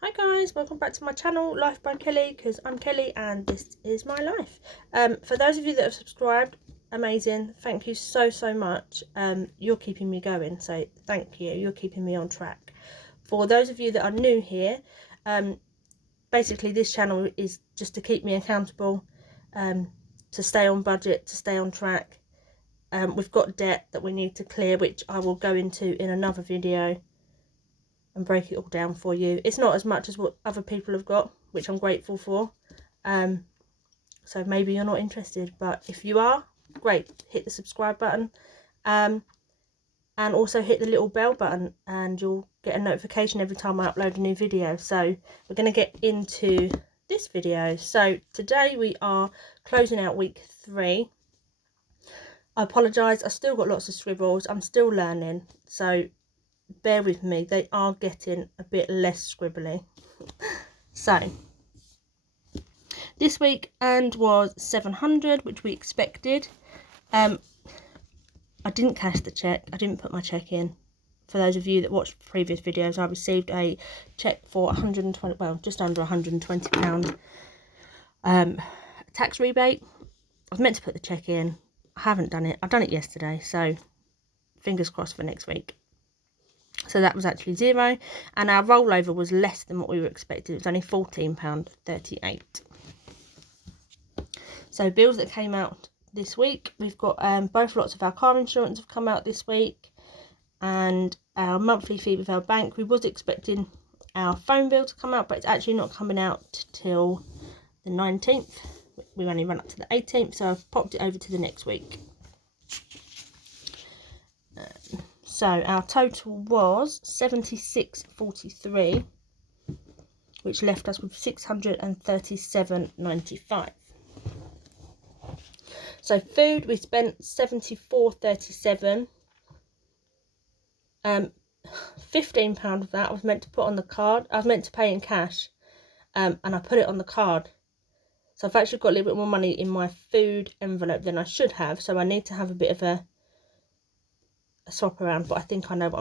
Hi guys, welcome back to my channel, Life by Kelly, because I'm Kelly and this is my life. For those of you that have subscribed, amazing, thank you so much. You're keeping me going, so thank you, you're keeping me on track. For those of you that are new here, basically this channel is just to keep me accountable, to stay on budget, to stay on track. We've got debt that we need to clear, which I will go into in another video and break it all down for you. It's not as much as what other people have got, which I'm grateful for. So maybe you're not interested, but if you are, great, hit the subscribe button, and also hit the little bell button and you'll get a notification every time I upload a new video. So we're going to get into this video. So today we are closing out week 3. I apologise, I've still got lots of scribbles, I'm still learning, so bear with me, they are getting a bit less scribbly. So this week earned was 700, which we expected. I didn't cash the check, I didn't put my check in. For those of you that watched previous videos, I received a check for 120, well, just under £120 tax rebate. I was meant to put the check in, I haven't done it. I've done it yesterday, so fingers crossed for next week. So that was actually 0, and our rollover was less than what we were expecting. It was only £14.38. So bills that came out this week, we've got both lots of our car insurance have come out this week, and our monthly fee with our bank. We was expecting our phone bill to come out, but it's actually not coming out till the 19th. We only run up to the 18th, so I've popped it over to the next week. So our total was 76.43, which left us with 637.95. So food, we spent 74.37. £15 of that I was meant to put on the card. I was meant to pay in cash, and I put it on the card. So I've actually got a little bit more money in my food envelope than I should have. So I need to have a bit of a swap around, but I think I know what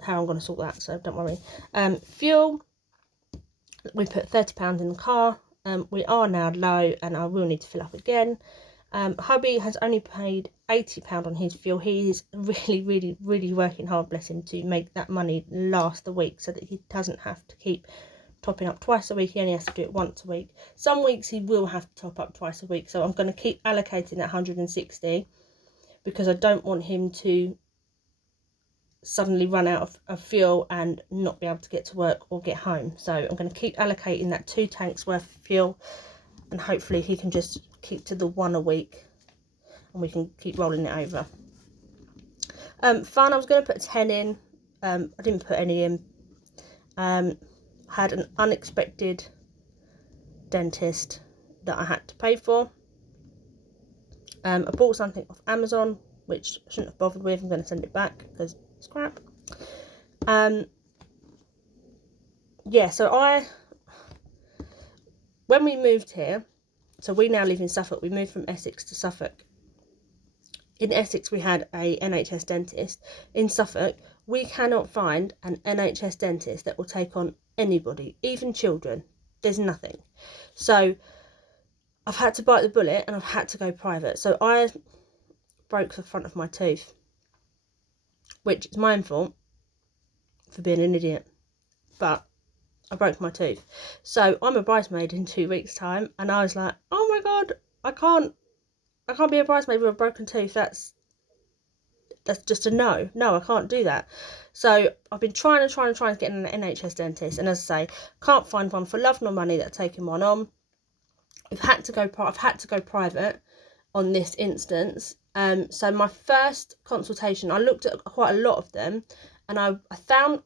how I'm gonna sort that, so don't worry. Fuel, we put £30 in the car. We are now low and I will need to fill up again. Hubby has only paid £80 on his fuel. He is really working hard, bless him, to make that money last the week so that he doesn't have to keep topping up twice a week. He only has to do it once a week. Some weeks he will have to top up twice a week, so I'm going to keep allocating that 160 because I don't want him to suddenly run out of fuel and not be able to get to work or get home. So I'm going to keep allocating that 2 tanks worth of fuel, and hopefully he can just keep to the 1 a week and we can keep rolling it over. Fun, I was going to put 10 in. I didn't put any in. Had an unexpected dentist that I had to pay for. I bought something off Amazon which I shouldn't have bothered with. I'm going to send it back because it's crap. Yeah, so when we moved here, so we now live in Suffolk. We moved from Essex to Suffolk. In Essex we had a NHS dentist. In Suffolk we cannot find an NHS dentist that will take on anybody, even children. There's nothing. So I've had to bite the bullet and I've had to go private. So I broke the front of my tooth, which is my own fault for being an idiot, but I broke my tooth. So I'm a bridesmaid in 2 weeks' time, and I was like, oh my god, I can't be a bridesmaid with a broken tooth. That's just a no, I can't do that. So I've been trying to get an NHS dentist, and as I say, can't find one for love nor money that are taking one on. I've had to go private on this instance. So my first consultation, I looked at quite a lot of them, and I found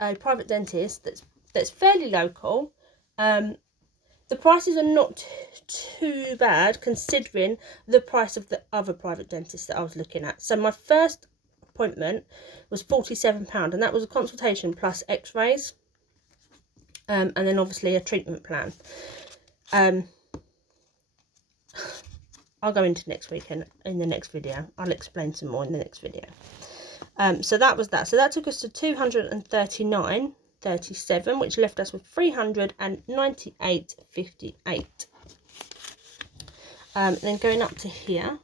a private dentist that's fairly local. The prices are not too bad considering the price of the other private dentist that I was looking at. So my first appointment was £47, and that was a consultation plus x-rays, and then obviously a treatment plan. I'll go into next week and in the next video. I'll explain some more in the next video. So that was that. So that took us to 239.36. £237, which left us with £398.58. Then going up to here,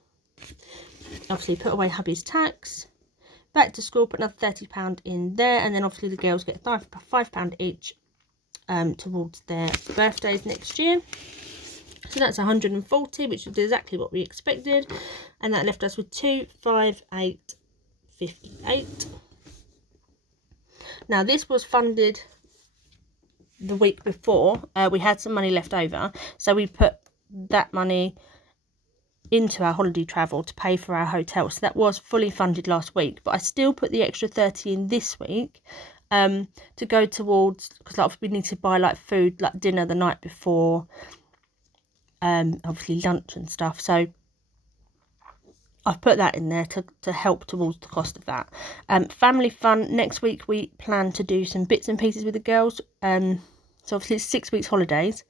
obviously put away hubby's tax. Back to school, put another £30 in there, and then obviously the girls get £5 each towards their birthdays next year. So that's 140, which is exactly what we expected, and that left us with 258.58. Now this was funded the week before. We had some money left over, so we put that money into our holiday travel to pay for our hotel. So that was fully funded last week, but I still put the extra 30 in this week to go towards, because like, we need to buy like food, like dinner the night before, obviously lunch and stuff. So I've put that in there to help towards the cost of that. Family fun, next week we plan to do some bits and pieces with the girls. So obviously it's 6 weeks holidays.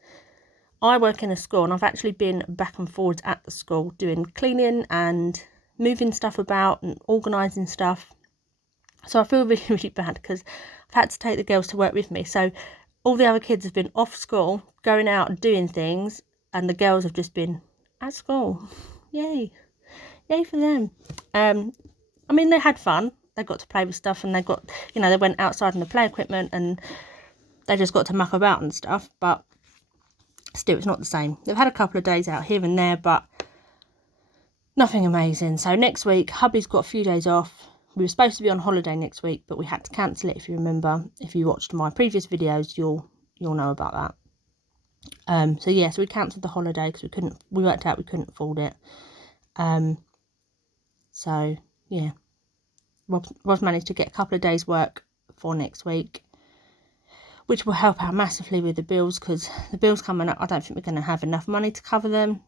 I work in a school, and I've actually been back and forwards at the school doing cleaning and moving stuff about and organising stuff. So I feel really, really bad because I've had to take the girls to work with me. So all the other kids have been off school, going out and doing things, and the girls have just been at school. Yay. Yay for them. I mean, they had fun. They got to play with stuff, and they got, you know, they went outside in the play equipment and they just got to muck about and stuff, but still, it's not the same. They've had a couple of days out here and there, but nothing amazing. So next week, hubby's got a few days off. We were supposed to be on holiday next week, but we had to cancel it. If you remember, if you watched my previous videos, you'll know about that. So yeah, so we cancelled the holiday because we worked out we couldn't afford it. So yeah, Rob's managed to get a couple of days work for next week, which will help out massively with the bills, because the bills coming up, I don't think we're going to have enough money to cover them,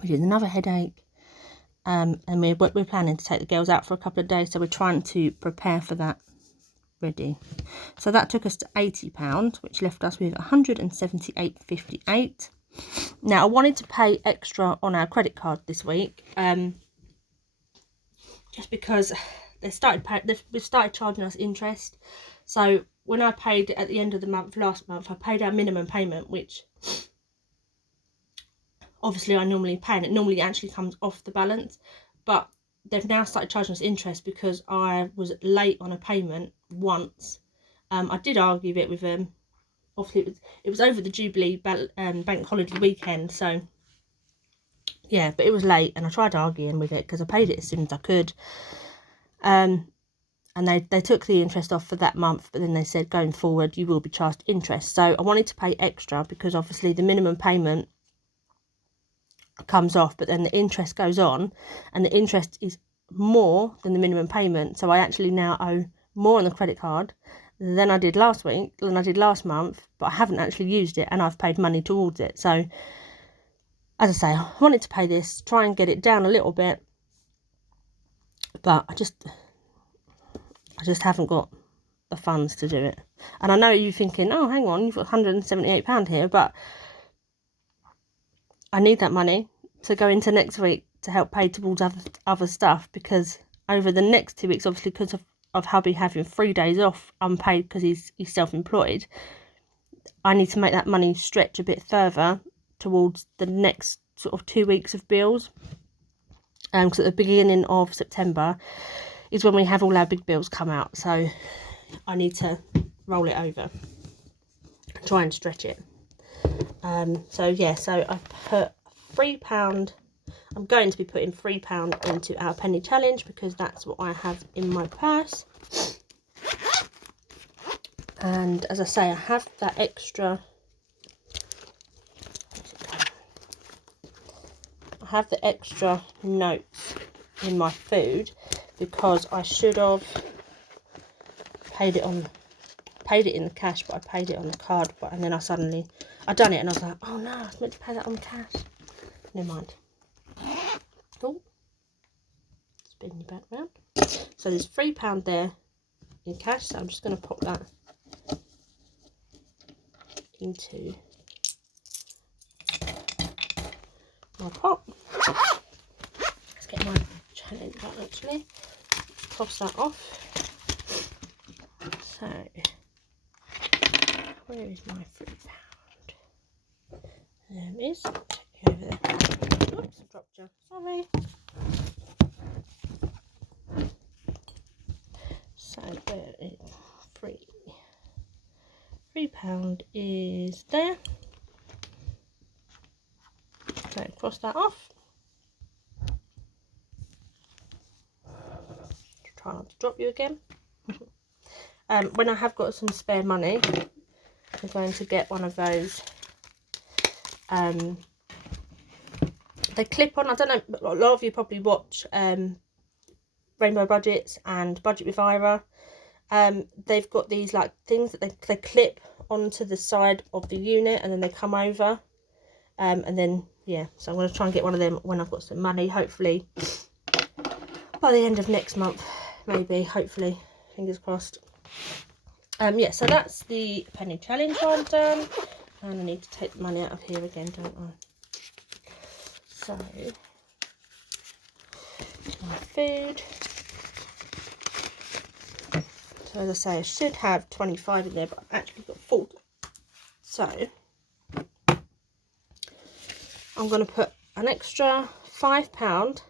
which is another headache. And we're planning to take the girls out for a couple of days, so we're trying to prepare for that ready. So that took us to £80, which left us with 178.58. Now I wanted to pay extra on our credit card this week, just because we've started charging us interest. So when I paid at the end of the month last month, I paid our minimum payment, which obviously I normally pay, and it normally actually comes off the balance, but they've now started charging us interest because I was late on a payment once. I did argue it with them. Obviously it was over the Jubilee bank holiday weekend, so yeah, but it was late, and I tried arguing with it because I paid it as soon as I could. And they took the interest off for that month, but then they said going forward you will be charged interest. So I wanted to pay extra because obviously the minimum payment comes off, but then the interest goes on, and the interest is more than the minimum payment. So I actually now owe more on the credit card than I did last week, than I did last month, but I haven't actually used it, and I've paid money towards it. So as I say, I wanted to pay this, try and get it down a little bit, but I just haven't got the funds to do it. And I know you're thinking, oh, hang on, you've got £178 here, but I need that money to go into next week to help pay towards other stuff, because over the next 2 weeks, obviously because of hubby having 3 days off unpaid because he's self-employed, I need to make that money stretch a bit further towards the next sort of 2 weeks of bills. Because at the beginning of September is when we have all our big bills come out, so I need to roll it over, try and stretch it. So yeah, so I put £3. I'm going to be putting £3 into our penny challenge because that's what I have in my purse. And as I say, I have that extra. I have the extra notes in my food because I should have paid it in the cash, but I paid it on the card. And then I done it, and I was like, oh no, I was meant to pay that on cash. Never mind. Oh, spin you back round. So there's £3 there in cash. So I'm just going to pop that into my pot. Let's get my challenge out actually. Cross that off. So Where is my £3? There it is. Take you over there. Oops, I dropped you. Sorry. So there is £3 is there. So cross that off. Try not to drop you again. When I have got some spare money, I'm going to get one of those. They clip on. I don't know. A lot of you probably watch Rainbow Budgets and Budget with Ira. They've got these like things that they clip onto the side of the unit, and then they come over. And then yeah, so I'm going to try and get one of them when I've got some money. Hopefully by the end of next month, maybe. Hopefully, fingers crossed. Yeah, so that's the penny challenge one done, and I need to take the money out of here again, don't I? So my food. So as I say, I should have 25 in there, but I've actually got 40. So I'm going to put an extra £5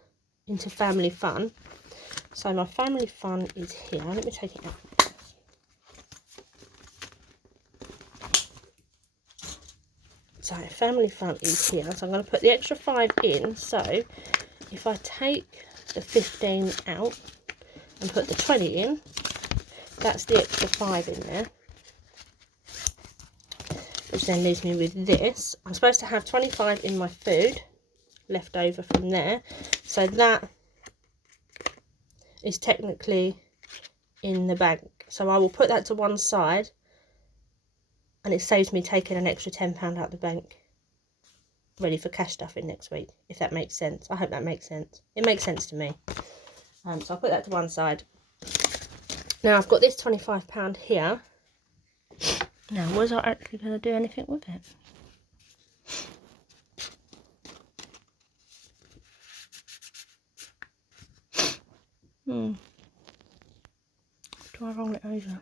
into family fun. So my family fun is here. Let me take it out. So family fun is here. So I'm going to put the extra 5 in. So if I take the 15 out and put the 20 in, that's the extra 5 in there. Which then leaves me with this. I'm supposed to have 25 in my food left over from there. So that is technically in the bank. So I will put that to one side, and it saves me taking an extra £10 out of the bank, ready for cash stuffing next week, if that makes sense. I hope that makes sense. It makes sense to me. So I'll put that to one side. Now I've got this £25 here. Now, was I actually going to do anything with it? Do I roll it over?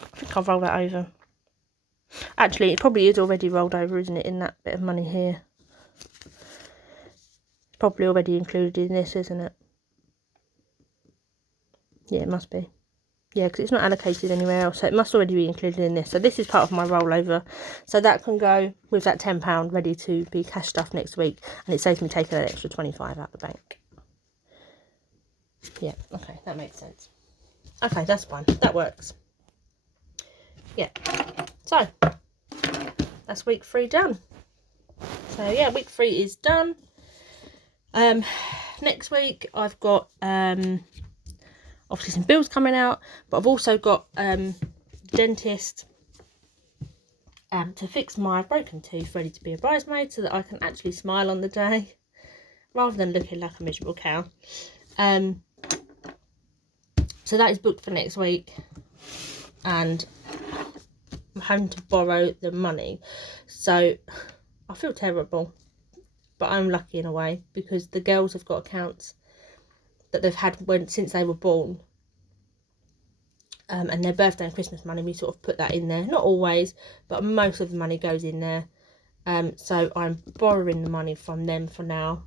I think I'll roll that over. Actually, it probably is already rolled over, isn't it, in that bit of money here? It's probably already included in this, isn't it? Yeah, it must be. Yeah, because it's not allocated anywhere else, so it must already be included in this. So this is part of my rollover. So that can go with that £10 ready to be cash stuffed next week. And it saves me taking an extra 25 out of the bank. Yeah, okay, that makes sense. Okay, that's fine. That works. Yeah. So, that's week 3 done. So, yeah, week 3 is done. Next week, I've got... obviously some bills coming out, but I've also got dentist to fix my broken tooth, ready to be a bridesmaid, so that I can actually smile on the day rather than looking like a miserable cow. So that is booked for next week, and I'm having to borrow the money. So I feel terrible, but I'm lucky in a way, because the girls have got accounts that they've had since they were born, and their birthday and Christmas money, we sort of put that in there. Not always, but most of the money goes in there. So I'm borrowing the money from them for now,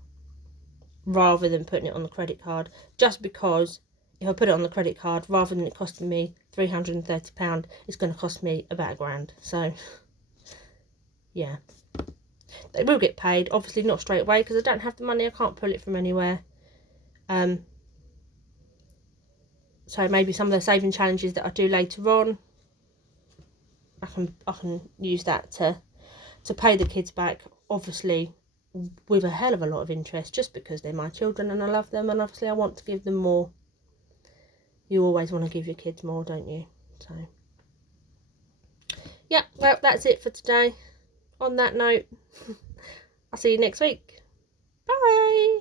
rather than putting it on the credit card, just because if I put it on the credit card, rather than it costing me £330, it's going to cost me about £1,000. So yeah, they will get paid, obviously not straight away, because I don't have the money. I can't pull it from anywhere. So maybe some of the saving challenges that I do later on, I can use that to pay the kids back, obviously with a hell of a lot of interest, just because they're my children and I love them, and obviously I want to give them more. You always want to give your kids more, don't you? So yeah, well, that's it for today. On that note, I'll see you next week. Bye.